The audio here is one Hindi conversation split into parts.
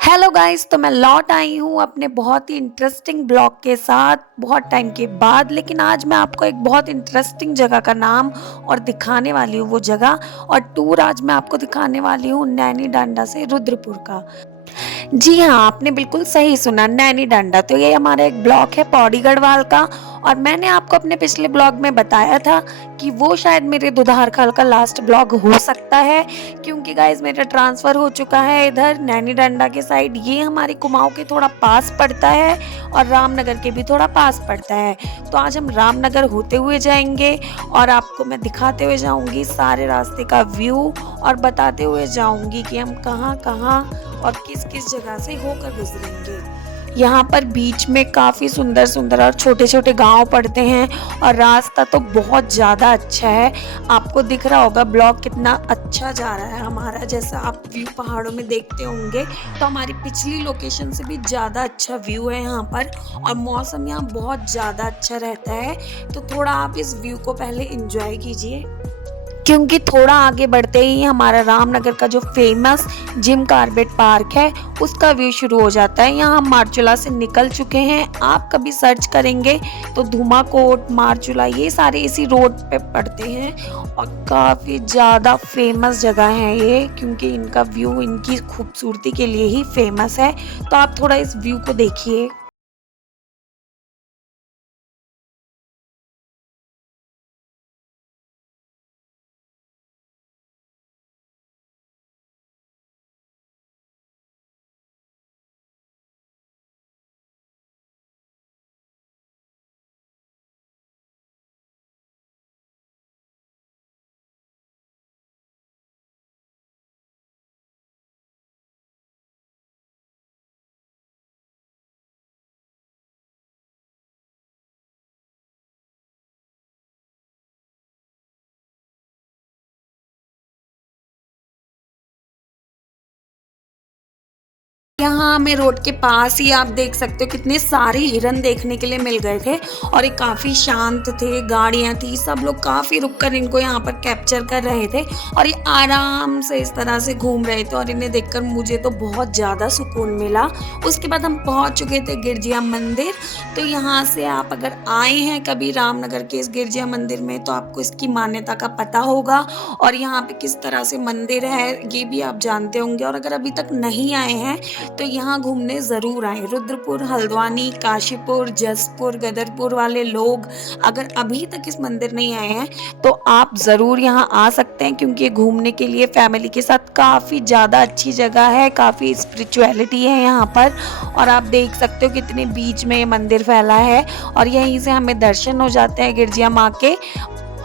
हेलो गाइस, तो मैं लौट आई हूँ अपने बहुत ही इंटरेस्टिंग ब्लॉग के साथ बहुत टाइम के बाद। लेकिन आज मैं आपको एक बहुत इंटरेस्टिंग जगह का नाम और दिखाने वाली हूँ वो जगह। और टूर आज मैं आपको दिखाने वाली हूँ नैनी डांडा से रुद्रपुर का। जी हाँ, आपने बिल्कुल सही सुना, नैनी डांडा। तो ये हमारा एक ब्लॉक है पौड़ी गढ़वाल का। और मैंने आपको अपने पिछले ब्लॉग में बताया था कि वो शायद मेरे दुधारखाल का लास्ट ब्लॉग हो सकता है, क्योंकि गाइज मेरा ट्रांसफ़र हो चुका है इधर नैनी डांडा के साइड। ये हमारे कुमाऊं के थोड़ा पास पड़ता है और रामनगर के भी थोड़ा पास पड़ता है। तो आज हम रामनगर होते हुए जाएंगे और आपको मैं दिखाते हुए जाऊंगी सारे रास्ते का व्यू, और बताते हुए जाऊंगी कि हम कहाँ कहाँ और किस किस जगह से होकर गुजरेंगे। यहाँ पर बीच में काफ़ी सुंदर सुंदर और छोटे छोटे गांव पड़ते हैं और रास्ता तो बहुत ज़्यादा अच्छा है। आपको दिख रहा होगा ब्लॉक कितना अच्छा जा रहा है हमारा, जैसा आप व्यू पहाड़ों में देखते होंगे। तो हमारी पिछली लोकेशन से भी ज़्यादा अच्छा व्यू है यहाँ पर, और मौसम यहाँ बहुत ज़्यादा अच्छा रहता है। तो थोड़ा आप इस व्यू को पहले इंजॉय कीजिए, क्योंकि थोड़ा आगे बढ़ते ही हमारा रामनगर का जो फेमस जिम कार्बेट पार्क है उसका व्यू शुरू हो जाता है। यहाँ हम मारचूला से निकल चुके हैं। आप कभी सर्च करेंगे तो धुमाकोट, मारचूला, ये सारे इसी रोड पे पड़ते हैं और काफ़ी ज़्यादा फेमस जगह है ये, क्योंकि इनका व्यू इनकी खूबसूरती के लिए ही फेमस है। तो आप थोड़ा इस व्यू को देखिए। यहाँ हमें रोड के पास ही आप देख सकते हो कितने सारे हिरन देखने के लिए मिल गए थे, और ये काफ़ी शांत थे, गाड़ियाँ थी, सब लोग काफ़ी रुक कर इनको यहाँ पर कैप्चर कर रहे थे और ये आराम से इस तरह से घूम रहे थे, और इन्हें देखकर मुझे तो बहुत ज़्यादा सुकून मिला। उसके बाद हम पहुँच चुके थे गिरजिया मंदिर। तो यहाँ से आप अगर आए हैं कभी रामनगर के इस गिरजिया मंदिर में तो आपको इसकी मान्यता का पता होगा, और यहाँ पे किस तरह से मंदिर है ये भी आप जानते होंगे। और अगर अभी तक नहीं आए हैं तो यहाँ घूमने ज़रूर आए। रुद्रपुर, हल्द्वानी, काशीपुर, जसपुर, गदरपुर वाले लोग अगर अभी तक इस मंदिर नहीं आए हैं तो आप ज़रूर यहाँ आ सकते हैं, क्योंकि ये घूमने के लिए फैमिली के साथ काफ़ी ज़्यादा अच्छी जगह है, काफ़ी स्पिरिचुअलिटी है यहाँ पर। और आप देख सकते हो कितने बीच में ये मंदिर फैला है, और यहीं से हमें दर्शन हो जाते हैं गिरजिया माँ के।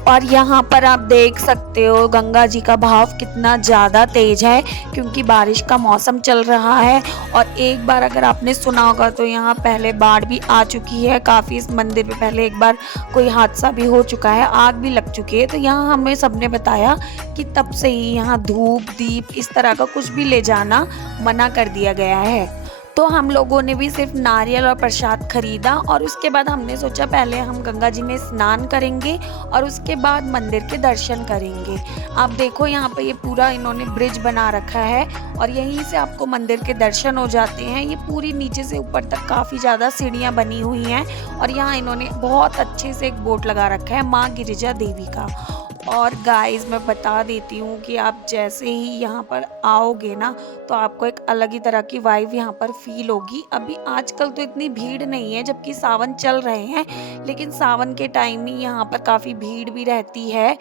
और यहाँ पर आप देख सकते हो गंगा जी का बहाव कितना ज़्यादा तेज है, क्योंकि बारिश का मौसम चल रहा है। और एक बार अगर आपने सुना होगा तो यहाँ पहले बाढ़ भी आ चुकी है काफ़ी। इस मंदिर पे पहले एक बार कोई हादसा भी हो चुका है, आग भी लग चुकी है। तो यहाँ हमें सबने बताया कि तब से ही यहाँ धूप, दीप, इस तरह का कुछ भी ले जाना मना कर दिया गया है। तो हम लोगों ने भी सिर्फ नारियल और प्रसाद खरीदा, और उसके बाद हमने सोचा पहले हम गंगा जी में स्नान करेंगे और उसके बाद मंदिर के दर्शन करेंगे। आप देखो यहाँ पे ये पूरा इन्होंने ब्रिज बना रखा है, और यहीं से आपको मंदिर के दर्शन हो जाते हैं। ये पूरी नीचे से ऊपर तक काफ़ी ज़्यादा सीढ़ियाँ बनी हुई हैं, और यहाँ इन्होंने बहुत अच्छे से एक बोर्ड लगा रखा है माँ गिरिजा देवी का। और गाइस मैं बता देती हूँ कि आप जैसे ही यहाँ पर आओगे ना तो आपको एक अलग ही तरह की वाइब यहाँ पर फील होगी। अभी आजकल तो इतनी भीड़ नहीं है जबकि सावन चल रहे हैं, लेकिन सावन के टाइम ही यहाँ पर काफ़ी भीड़ भी रहती है।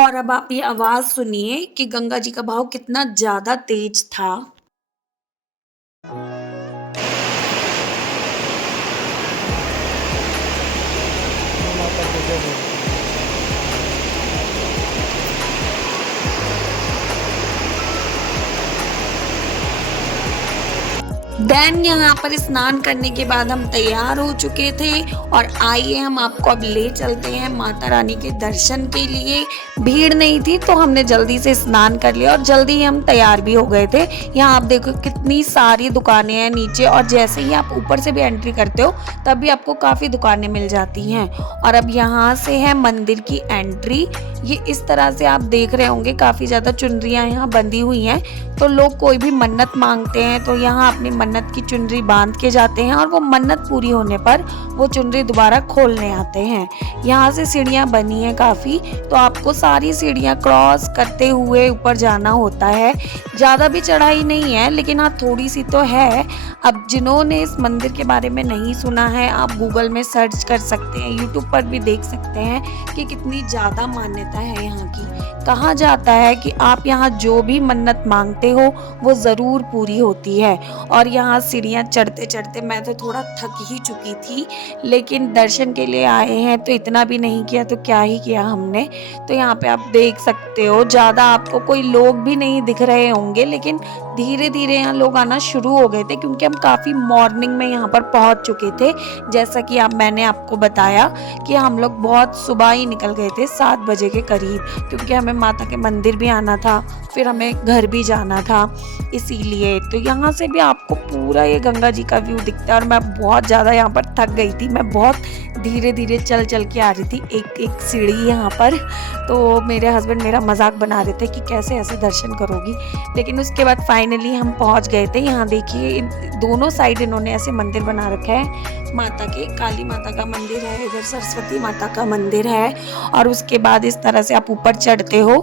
और अब आप ये आवाज़ सुनिए कि गंगा जी का बहाव कितना ज़्यादा तेज था। देन यहाँ पर स्नान करने के बाद हम तैयार हो चुके थे, और आइए हम आपको अब ले चलते हैं माता रानी के दर्शन के लिए। भीड़ नहीं थी तो हमने जल्दी से स्नान कर लिया और जल्दी ही हम तैयार भी हो गए थे। यहाँ आप देखो कितनी सारी दुकानें हैं नीचे, और जैसे ही आप ऊपर से भी एंट्री करते हो तब भी आपको काफ़ी दुकानें मिल जाती हैं। और अब यहाँ से है मंदिर की एंट्री। ये इस तरह से आप देख रहे होंगे काफ़ी ज़्यादा चुनरियाँ यहाँ बंधी हुई हैं, तो लोग कोई भी मन्नत मांगते हैं तो यहाँ अपनी मन्नत की चुनरी बांध के जाते हैं और वो मन्नत पूरी होने पर वो चुनरी दोबारा खोलने आते हैं। यहाँ से सीढ़ियाँ बनी हैं काफ़ी, तो आपको सारी सीढ़ियाँ क्रॉस करते हुए ऊपर जाना होता है। ज़्यादा भी चढ़ाई नहीं है, लेकिन हाँ थोड़ी सी तो है। अब जिन्होंने इस मंदिर के बारे में नहीं सुना है, आप गूगल में सर्च कर सकते हैं, यूट्यूब पर भी देख सकते हैं कि कितनी ज़्यादा मान्यता है यहाँ की। कहा जाता है कि आप यहाँ जो भी मन्नत मांगते हो वो ज़रूर पूरी होती है। और यहाँ सीढ़ियाँ चढ़ते चढ़ते मैं तो थोड़ा थक ही चुकी थी, लेकिन दर्शन के लिए आए हैं तो इतना भी नहीं किया तो क्या ही किया हमने। तो यहाँ पे आप देख सकते हो, ज़्यादा आपको कोई लोग भी नहीं दिख रहे होंगे, लेकिन धीरे धीरे यहाँ लोग आना शुरू हो गए थे, क्योंकि हम काफ़ी मॉर्निंग में यहाँ पर पहुँच चुके थे। जैसा कि मैंने आपको बताया कि हम लोग बहुत सुबह ही निकल गए थे, 7 बजे के करीब, क्योंकि हमें माता के मंदिर भी आना था, फिर हमें घर भी जाना था, इसीलिए। तो यहाँ से भी आपको पूरा ये गंगा जी का व्यू दिखता है। और मैं बहुत ज़्यादा यहाँ पर थक गई थी, मैं बहुत धीरे धीरे चल चल के आ रही थी, एक एक सीढ़ी यहाँ पर। तो मेरे हस्बैंड मेरा मजाक बना रहे थे कि कैसे ऐसे दर्शन करोगी, लेकिन उसके बाद फाइनली हम पहुँच गए थे। यहाँ देखिए दोनों साइड इन्होंने ऐसे मंदिर बना रखा है माता के। काली माता का मंदिर है, इधर सरस्वती माता का मंदिर है, और उसके बाद इस तरह से आप ऊपर चढ़ते हो।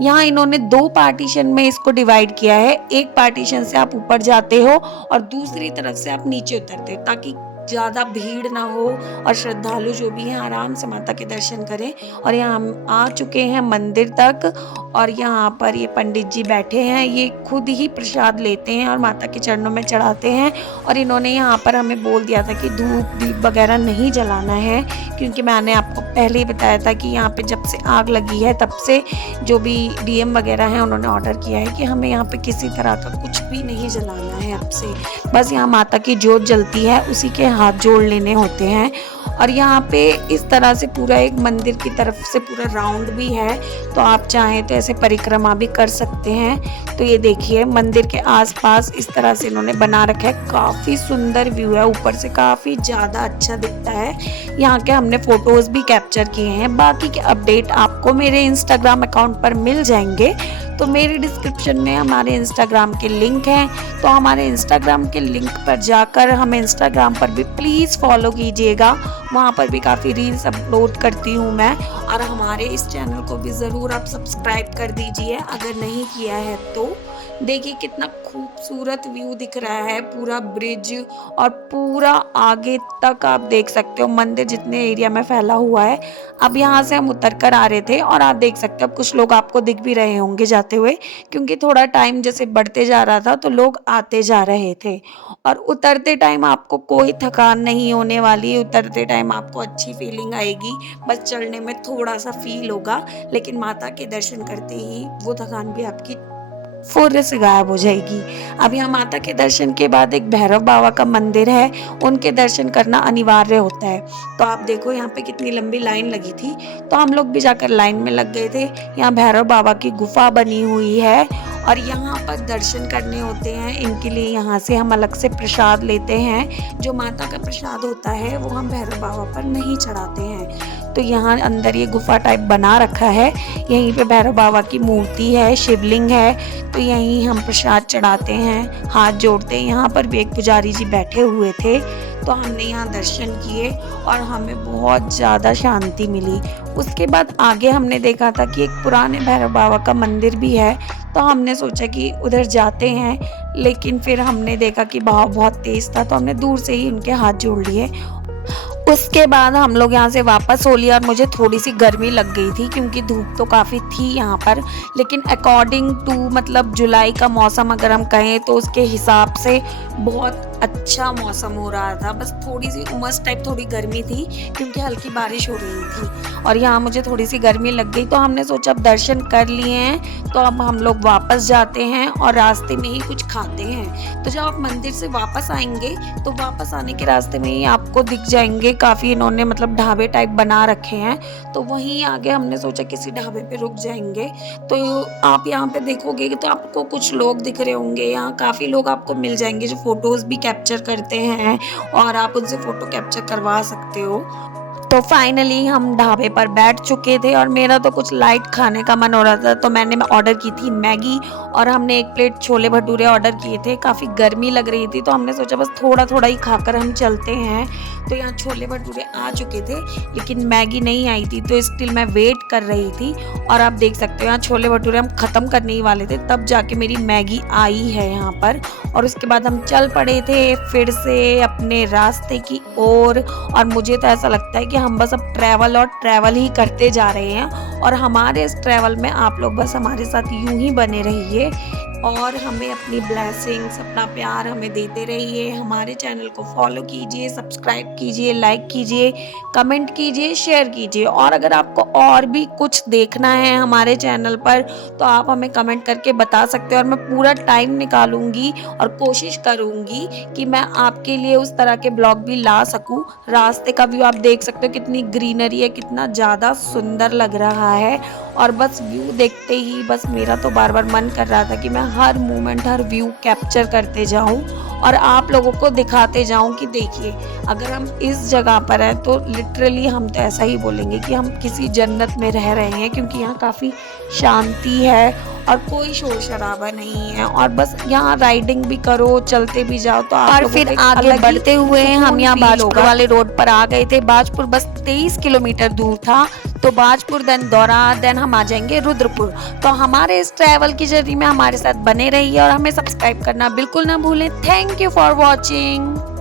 यहाँ इन्होंने 2 पार्टीशन में इसको डिवाइड किया है। एक पार्टीशन से आप ऊपर जाते हो और दूसरी तरफ से आप नीचे उतरते हो, ताकि ज़्यादा भीड़ ना हो और श्रद्धालु जो भी हैं आराम से माता के दर्शन करें। और यहाँ हम आ चुके हैं मंदिर तक, और यहाँ पर ये पंडित जी बैठे हैं, ये खुद ही प्रसाद लेते हैं और माता के चरणों में चढ़ाते हैं। और इन्होंने यहाँ पर हमें बोल दिया था कि धूप दीप वगैरह नहीं जलाना है, क्योंकि मैंने आपको पहले ही बताया था कि यहाँ पे जब से आग लगी है तब से जो भी डीएम वगैरह हैं उन्होंने ऑर्डर किया है कि हमें यहाँ पे किसी तरह का कुछ भी नहीं जलाना है अब से। बस यहाँ माता की जोत जलती है, उसी के हाथ जोड़ लेने होते हैं। और यहाँ पे इस तरह से पूरा एक मंदिर की तरफ से पूरा राउंड भी है, तो आप चाहें तो ऐसे परिक्रमा भी कर सकते हैं। तो ये देखिए मंदिर के आसपास इस तरह से इन्होंने बना रखा है, काफ़ी सुंदर व्यू है, ऊपर से काफ़ी ज़्यादा अच्छा दिखता है। यहाँ के हमने फ़ोटोज़ भी कैप्चर किए हैं। बाकी के अपडेट आपको मेरे इंस्टाग्राम अकाउंट पर मिल जाएंगे, तो मेरी डिस्क्रिप्शन में हमारे इंस्टाग्राम के लिंक हैं, तो हमारे इंस्टाग्राम के लिंक पर जाकर हमें इंस्टाग्राम पर भी प्लीज़ फॉलो कीजिएगा। वहाँ पर भी काफ़ी रील्स अपलोड करती हूँ मैं। और हमारे इस चैनल को भी ज़रूर आप सब्सक्राइब कर दीजिए अगर नहीं किया है तो। देखिए कितना खूबसूरत व्यू दिख रहा है, पूरा ब्रिज और पूरा आगे तक आप देख सकते हो मंदिर जितने एरिया में फैला हुआ है। अब यहाँ से हम उतर कर आ रहे थे, और आप देख सकते हो अब कुछ लोग आपको दिख भी रहे होंगे जाते हुए, क्योंकि थोड़ा टाइम जैसे बढ़ते जा रहा था तो लोग आते जा रहे थे। और उतरते टाइम आपको कोई थकान नहीं होने वाली, उतरते टाइम आपको अच्छी फीलिंग आएगी, बस चढ़ने में थोड़ा सा फील होगा, लेकिन माता के दर्शन करते ही वो थकान भी आपकी फुर्र से गायब हो जाएगी। अब यहाँ माता के दर्शन के बाद एक भैरव बाबा का मंदिर है, उनके दर्शन करना अनिवार्य होता है। तो आप देखो यहाँ पे कितनी लंबी लाइन लगी थी, तो हम लोग भी जाकर लाइन में लग गए थे। यहाँ भैरव बाबा की गुफा बनी हुई है, और यहाँ पर दर्शन करने होते हैं। इनके लिए यहाँ से हम अलग से प्रसाद लेते हैं। जो माता का प्रसाद होता है वो हम भैरव बाबा पर नहीं चढ़ाते हैं। तो यहाँ अंदर ये गुफा टाइप बना रखा है, यहीं पे भैरव बाबा की मूर्ति है, शिवलिंग है, तो यहीं हम प्रसाद चढ़ाते हैं, हाथ जोड़ते हैं। यहाँ पर भी एक पुजारी जी बैठे हुए थे, तो हमने यहाँ दर्शन किए और हमें बहुत ज़्यादा शांति मिली। उसके बाद आगे हमने देखा था कि एक पुराने भैरव बाबा का मंदिर भी है, तो हमने सोचा कि उधर जाते हैं, लेकिन फिर हमने देखा कि बहाव बहुत तेज़ था, तो हमने दूर से ही उनके हाथ जोड़ लिए। उसके बाद हम लोग यहाँ से वापस हो लिया, और मुझे थोड़ी सी गर्मी लग गई थी क्योंकि धूप तो काफ़ी थी यहाँ पर, लेकिन अकॉर्डिंग टू मतलब जुलाई का मौसम अगर हम कहें तो उसके हिसाब से बहुत अच्छा मौसम हो रहा था। बस थोड़ी सी उमस टाइप थोड़ी गर्मी थी क्योंकि हल्की बारिश हो रही थी, और यहाँ मुझे थोड़ी सी गर्मी लग गई। तो हमने सोचा अब दर्शन कर लिए हैं तो अब हम लोग वापस जाते हैं और रास्ते में ही कुछ खाते हैं। तो जब आप मंदिर से वापस आएंगे तो वापस आने के रास्ते में ही आपको दिख जाएंगे काफ़ी इन्होंने मतलब ढाबे टाइप बना रखे हैं, तो वहीं आगे हमने सोचा किसी ढाबे पे रुक जाएंगे। तो आप यहाँ पे देखोगे तो आपको कुछ लोग दिख रहे होंगे, यहाँ काफ़ी लोग आपको मिल जाएंगे जो फोटोज़ भी कैप्चर करते हैं और आप उनसे फ़ोटो कैप्चर करवा सकते हो। तो फाइनली हम ढाबे पर बैठ चुके थे और मेरा तो कुछ लाइट खाने का मन हो रहा था, तो मैंने ऑर्डर की थी मैगी और हमने एक प्लेट छोले भटूरे ऑर्डर किए थे। काफ़ी गर्मी लग रही थी तो हमने सोचा बस थोड़ा थोड़ा ही खाकर हम चलते हैं। तो यहाँ छोले भटूरे आ चुके थे लेकिन मैगी नहीं आई थी, तो स्टिल मैं वेट कर रही थी। और आप देख सकते हो यहाँ छोले भटूरे हम ख़त्म करने ही वाले थे तब जाके मेरी मैगी आई है यहाँ पर। और उसके बाद हम चल पड़े थे फिर से अपने रास्ते की ओर। और मुझे तो ऐसा लगता है कि हम बस अब ट्रैवल और ट्रैवल ही करते जा रहे हैं और हमारे इस ट्रैवल में आप लोग बस हमारे साथ यूं ही बने रहिए और हमें अपनी ब्लेसिंग्स, अपना प्यार हमें देते रहिए। हमारे चैनल को फॉलो कीजिए, सब्सक्राइब कीजिए, लाइक कीजिए, कमेंट कीजिए, शेयर कीजिए। और अगर आपको और भी कुछ देखना है हमारे चैनल पर तो आप हमें कमेंट करके बता सकते हो और मैं पूरा टाइम निकालूंगी और कोशिश करूंगी कि मैं आपके लिए उस तरह के ब्लॉग भी ला सकूं। रास्ते का व्यू आप देख सकते हो, कितनी ग्रीनरी है, कितना ज़्यादा सुंदर लग रहा है। और बस व्यू देखते ही बस मेरा तो बार बार मन कर रहा था कि मैं हर मोमेंट, हर व्यू कैप्चर करते जाऊं और आप लोगों को दिखाते जाऊं कि देखिए अगर हम इस जगह पर हैं तो लिटरली हम तो ऐसा ही बोलेंगे कि हम किसी जन्नत में रह रहे हैं, क्योंकि यहाँ काफ़ी शांति है और कोई शोर शराबा नहीं है। और बस यहाँ राइडिंग भी करो, चलते भी जाओ तो आप और फिर आगे बढ़ते हुए हम यहाँ बाजपुर वाले रोड पर आ गए थे। बाजपुर बस 23 किलोमीटर दूर था, तो बाजपुर देन दौरा, देन हम आ जाएंगे रुद्रपुर। तो हमारे इस ट्रैवल की जर्नी में हमारे साथ बने रहिए और हमें सब्सक्राइब करना बिल्कुल ना भूलें। Thank you for watching.